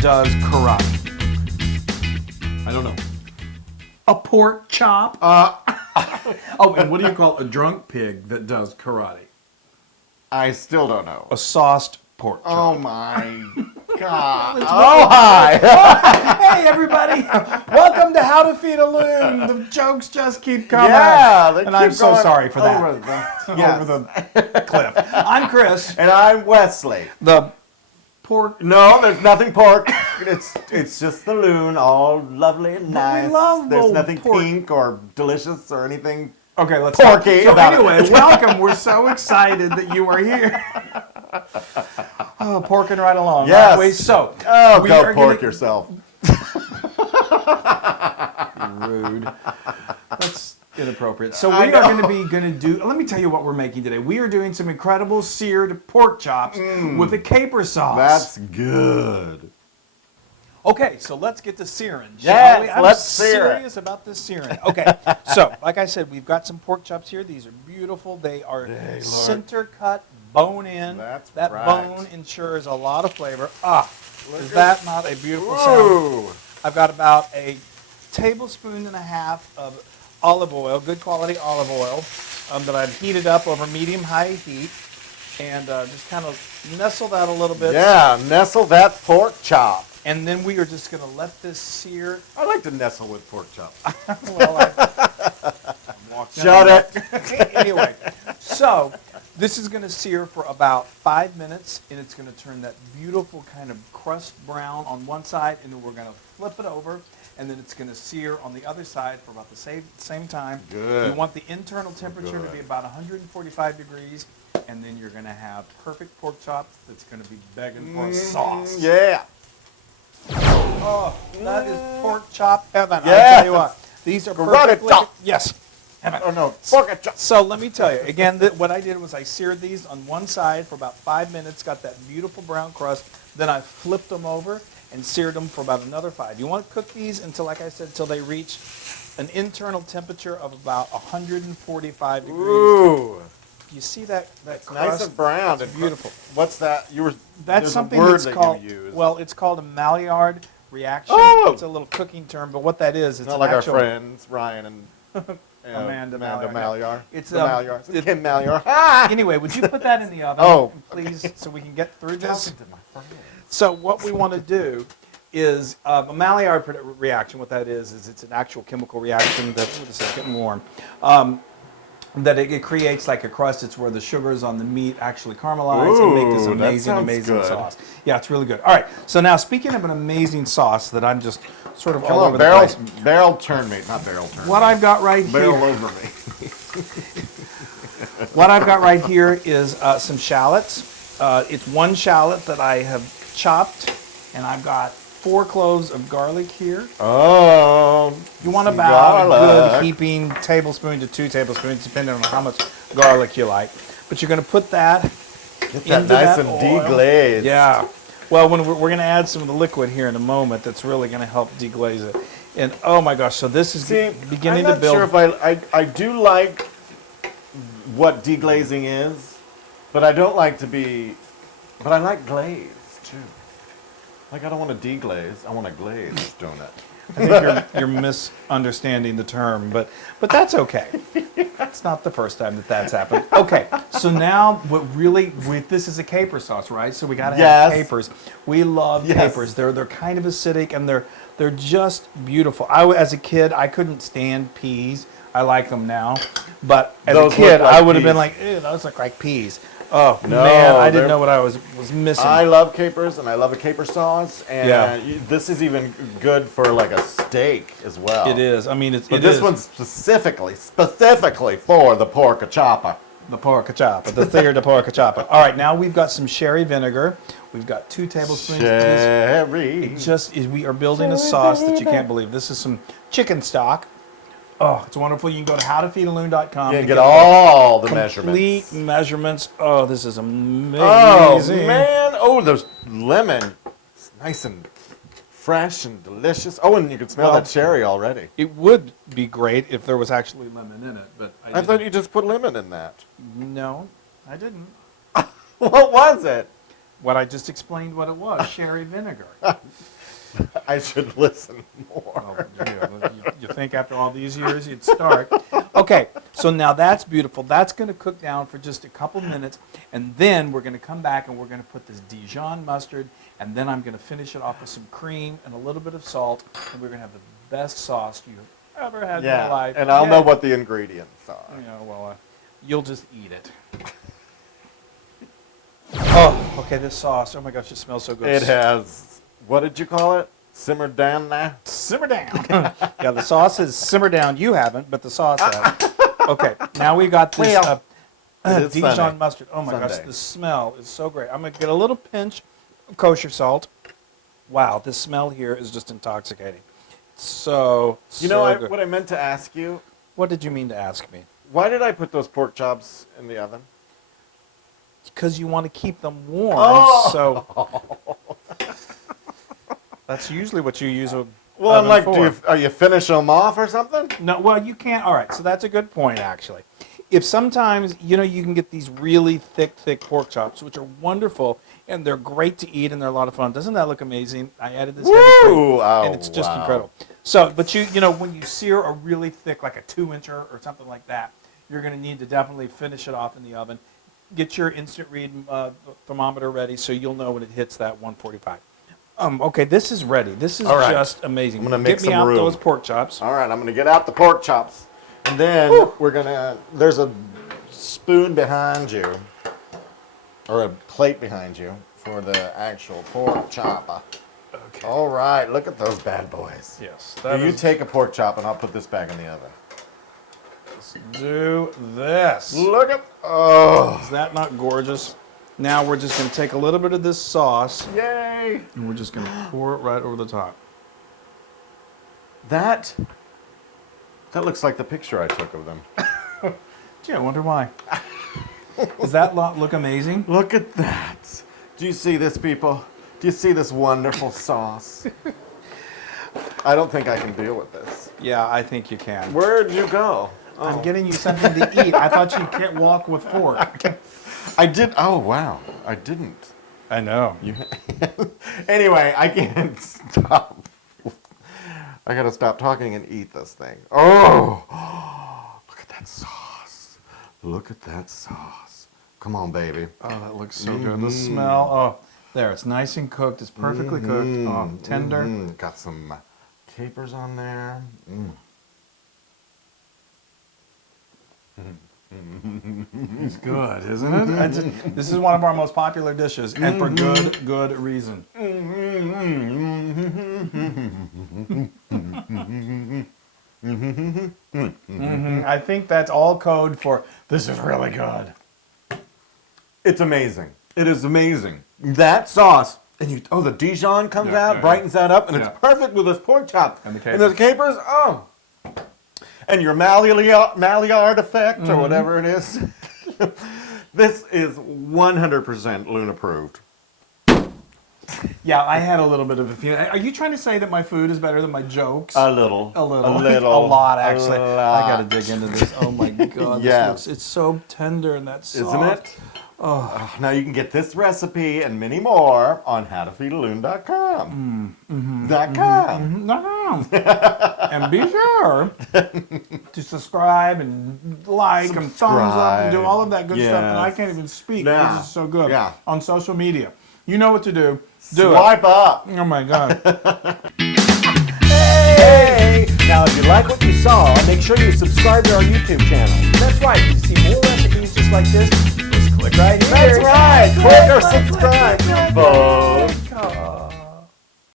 does karate? I don't know. A pork chop? Oh, and what do you call a drunk pig that does karate? I still don't know. A sauced pork chop. Oh my God. Oh, hi. Hey, everybody. Welcome to How to Feed a Loon. The jokes just keep coming. Yeah. They and I'm keep so going sorry for that. over yes. Over the cliff. I'm Chris. And I'm Wesley. The pork. No, there's nothing pork. It's just the loon, all lovely and nice. We love there's old nothing pork. pink or delicious or anything. Okay, let's porky So about anyway, it. welcome. We're so excited that you are here. Oh, porking right along. Yes. Right? So, Oh, we go are pork gonna- yourself. Rude. That's inappropriate. So I we are know. going to do, let me tell you what we're making today. We are doing some incredible seared pork chops with a caper sauce. That's good. Okay, so let's get to searing, shall Yes, we? I'm let's sear it. serious about this searing. Okay, so like I said, we've got some pork chops here. These are beautiful. They are Hey, Lord. center cut, bone in. That's that right. bone ensures a lot of flavor. Is at- that not a beautiful sound? Ooh. I've got about a tablespoon and a half of olive oil, good quality olive oil, that I've heated up over medium-high heat, and just kind of nestle that a little bit. Yeah, nestle that pork chop. And then we are just going to let this sear. I like to nestle with pork chop. Well, I'm walking Shut on it. Anyway, so this is going to sear for about 5 minutes, and it's going to turn that beautiful kind of crust brown on one side, and then we're going to flip it over, and then it's going to sear on the other side for about the same time. Good. You want the internal temperature to be Good. about 145 degrees, and then you're going to have perfect pork chop that's going to be begging for a sauce. Yeah. Oh, that is pork chop heaven. I Yes. tell you what, these are Karate perfectly. chop. Yes. Heaven. Oh no, pork chop. So let me tell you, again, what I did was I seared these on one side for about 5 minutes, got that beautiful brown crust, then I flipped them over and seared them for about another 5. You want to cook these until, like I said, until they reach an internal temperature of about 145 degrees. Ooh. You see that It's crust? nice and brown. It's beautiful. What's that? That's there's something a word that's that called, you use. well, it's called a Maillard reaction. Oh! It's a little cooking term, but what that is, it's not an like actual, our friends Ryan and Amanda Maillard. It's, the Maillard. it- Kim Maillard. Ah! Anyway, would you put that in the oven, Oh, please, so we can get through this? Talking to my friends. So what we want to do is a Maillard reaction. What that is it's an actual chemical reaction that, this is getting warm, that it creates like a crust. It's where the sugars on the meat actually caramelize and make this Ooh, that sounds amazing good. sauce. Yeah, it's really good. All right, so now speaking of an amazing sauce that I'm just sort of Come all on, over the barrel, place. barrel turn me, not barrel turn. What I've got right Barrel here. over me. What I've got right here is some shallots. It's one shallot that I have chopped, and I've got 4 cloves of garlic here. Oh, You want about a good garlic. heaping tablespoon to 2 tablespoons, depending on how much garlic you like. But you're going to put that Get that into nice that and oil. deglazed. Yeah. Well, when we're going to add some of the liquid here in a moment, that's really going to help deglaze it. And oh my gosh, so this is See, beginning I'm to not build. sure if I do like what deglazing is, but I don't like to be, but I like glaze too. Like I don't want to deglaze, I want a glazed donut. I think you're misunderstanding the term, but that's okay. It's not the first time that's happened. Okay, so now this is a caper sauce, right? So we got to have Yes. capers. We love Yes. capers. They're kind of acidic and they're just beautiful. As a kid, I couldn't stand peas. I like them now, but as Those a kid, look like I would have been peas. like, ew, those look like peas. Oh No, man, I they're- didn't know what I was missing. I love capers and I love a caper sauce, and Yeah. this is even good for like a steak as well. It is. I mean, it But this is. one's specifically for the pork chopper. The pork chopper, the seared pork chopper. All right, now we've got some sherry vinegar. We've got 2 tablespoons. Sherry. We are building a sauce that you can't believe. This is some chicken stock. Oh, it's wonderful. You can go to howtofeedaloon.com Yeah, to get all the complete measurements. measurements. Oh, this is amazing. Oh man! Oh, there's lemon. It's nice and fresh and delicious. Oh, and you can smell Well, that cherry already. It would be great if there was actually lemon in it, but I thought you just put lemon in that. No, I didn't. What was it? What I just explained what it was, sherry vinegar. I should listen more. Oh, yeah, you think after all these years you'd start. Okay, so now that's beautiful. That's going to cook down for just a couple minutes, and then we're going to come back and we're going to put this Dijon mustard, and then I'm going to finish it off with some cream and a little bit of salt, and we're going to have the best sauce you've ever had in your life. And I'll know what the ingredients are. You'll just eat it. Oh, okay, this sauce. Oh my gosh, it smells so good. It has, what did you call it? Simmered down now? Simmer down. Yeah, the sauce is simmer down. You haven't, but the sauce has. Okay, now we got this Dijon Sunday. mustard. Oh my gosh, Sunday. the smell is so great. I'm going to get a little pinch of kosher salt. Wow, this smell here is just intoxicating. So good. What I meant to ask you? What did you mean to ask me? Why did I put those pork chops in the oven? Because you want to keep them warm. Oh! So that's usually what you use a Well, I'm oven like, for. are you finish them off or something? No, well, you can't. All right, so that's a good point, actually. If sometimes, you can get these really thick pork chops, which are wonderful, and they're great to eat, and they're a lot of fun. Doesn't that look amazing? I added this heavy cream, Oh, and it's just wow. incredible. So, but when you sear a really thick, like a 2-incher or something like that, you're going to need to definitely finish it off in the oven. Get your instant read thermometer ready so you'll know when it hits that 145. Okay, this is ready. This is right. just amazing. I'm gonna make Get me some out room. those pork chops. All right, I'm going to get out the pork chops. And then there's a spoon behind you, or a plate behind you, for the actual pork chop. Okay. All right, look at those bad boys. Yes. You take a pork chop and I'll put this back in the oven. Let's do this. Look at, oh, Is that not gorgeous? Now we're just going to take a little bit of this sauce yay. and we're just going to pour it right over the top. That looks like the picture I took of them. Gee, I wonder why. Does that look amazing? Look at that. Do you see this, people? Do you see this wonderful sauce? I don't think I can deal with this. Yeah, I think you can. Where'd you go? I'm getting you something to eat. I thought you can't walk with fork. I did. Oh, wow. I didn't. I know. Anyway, I can't stop. I gotta stop talking and eat this thing. Oh, look at that sauce. Look at that sauce. Come on, baby. Oh, that looks so good. The smell. Oh, there. It's nice and cooked. It's perfectly cooked. Oh, tender. Got some capers on there. It's good, isn't it? This is one of our most popular dishes, and for good reason. I think that's all code for this is really good. It's amazing. It is amazing. That sauce, and the Dijon comes out, brightens that up, and it's perfect with this pork chop. And the capers, and your Maillard effect, or whatever it is. This is 100% Loon approved. Yeah, I had a little bit of a feeling. Are you trying to say that my food is better than my jokes? A little. A lot, actually. I got to dig into this. Oh my God. Yes. It's so tender and that's soft. Isn't it? Oh. Now you can get this recipe and many more on howtofeedaloon.com. And be sure to subscribe and like and thumbs up and do all of that good stuff. And I can't even speak. Yeah. This is so good. Yeah. On social media. You know what to do. Swipe up. Oh my God. Hey! Now, if you like what you saw, make sure you subscribe to our YouTube channel. That's right. To see more recipes just like this, just click right here. That's right. Click or subscribe. Both.